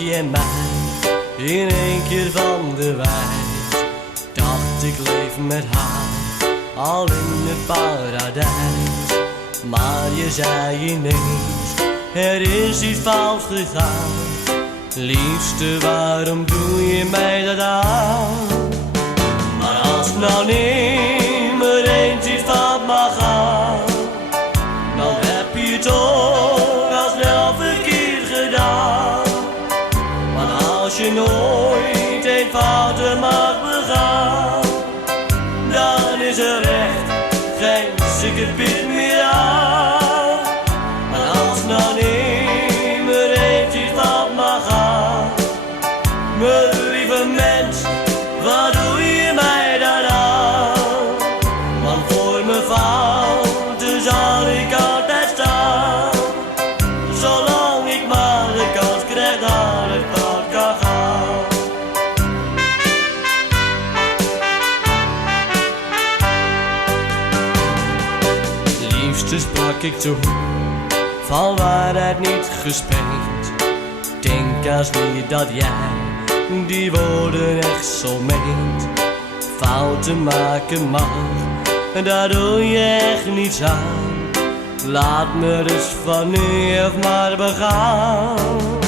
je mij in één keer van de wijs. Dacht ik leef met haar al in het paradijs. Maar je zei ineens, er is iets fout gegaan. Liefste, waarom doe je mij dat aan? Maar als nou niet meer eens iets fout mag gaan, dan heb je toch al snel verkeerd gedaan. Want als je nooit een fout mag begaan, dan is er echt geen sikkerpit meer aan. Maar als nou niet meer eens iets fout mag gaan, mijn lieve mens, wat doe je mij dan aan? Want voor mijn fouten zal ik altijd staan, zolang ik maar de kans krijg dat het fout kan gaan. Liefste, sprak ik toen, van waarheid niet gespeeld. Denk als niet dat jij die woorden echt zo meent. Fouten maken mag, daar doe je echt niets aan. Laat me dus van nu af maar begaan.